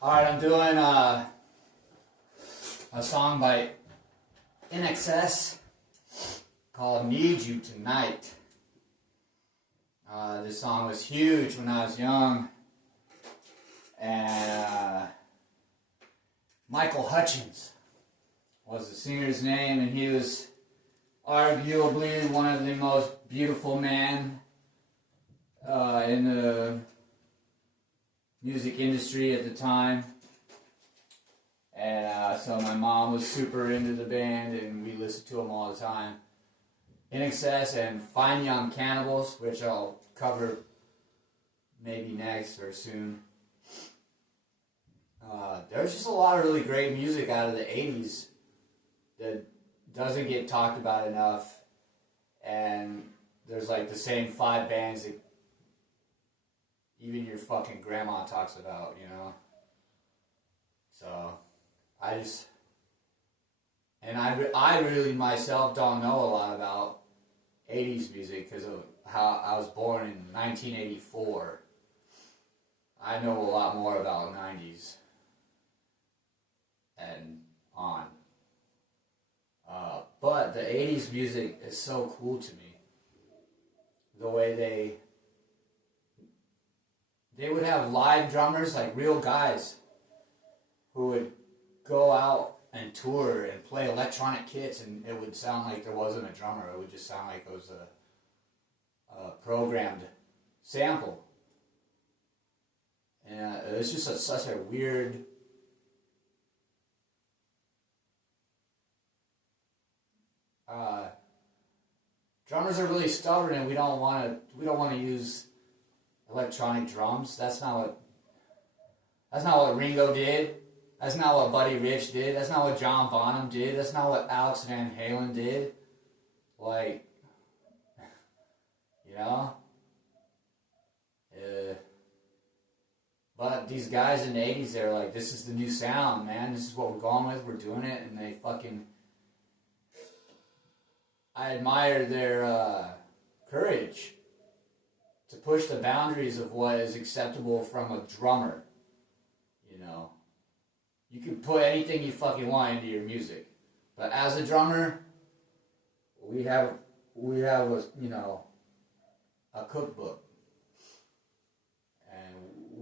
Alright, I'm doing a song by INXS called Need You Tonight. This song was huge when I was young. And Michael Hutchins was the singer's name, and he was arguably one of the most beautiful men in the music industry at the time. And so my mom was super into the band, and we listened to them all the time. INXS and Fine Young Cannibals, which I'll cover maybe next or soon. There's just a lot of really great music out of the 80s that doesn't get talked about enough. And there's like the same 5 bands that even your fucking grandma talks about, you know? So, I really myself don't know a lot about 80s music because of how I was born in 1984. I know a lot more about 90s and on. But the 80s music is so cool to me. The way they would have live drummers, like real guys, who would go out and tour and play electronic kits, and it would sound like there wasn't a drummer. It would just sound like it was a programmed sample. And it was just such a weird... drummers are really stubborn, and we don't want to use electronic drums. That's not what Ringo did. That's not what Buddy Rich did. That's not what John Bonham did. That's not what Alex Van Halen did. Like, you know? But these guys in the 80s, they're like, this is the new sound, man. This is what we're going with. We're doing it. And they fucking... I admire their courage to push the boundaries of what is acceptable from a drummer. You know, you can put anything you fucking want into your music, but as a drummer, we have a, you know, a cookbook, and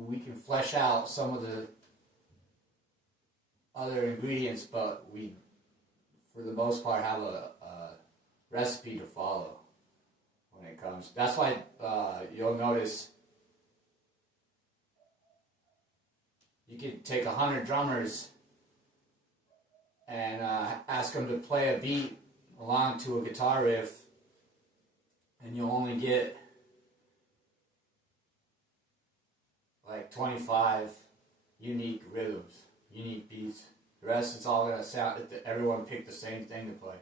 we can flesh out some of the other ingredients, but we, for the most part, have a recipe to follow when it comes. That's why you'll notice you could take 100 drummers and ask them to play a beat along to a guitar riff, and you'll only get like 25 unique rhythms, unique beats. The rest, it's all going to sound, everyone picked the same thing to play.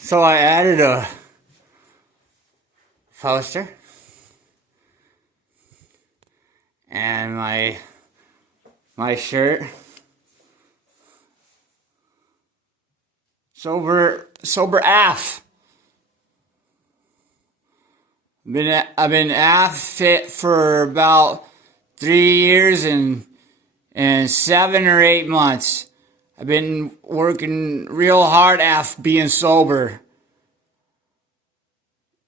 So I added a poster and my shirt. Sober AF. I've been AF fit for about 3 years and 7 or 8 months. I've been working real hard after being sober.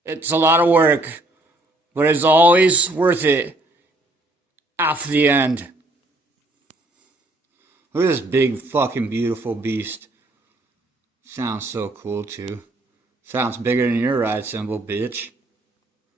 It's a lot of work, but it's always worth it after the end. Look at this big fucking beautiful beast. Sounds so cool too. Sounds bigger than your ride cymbal, bitch.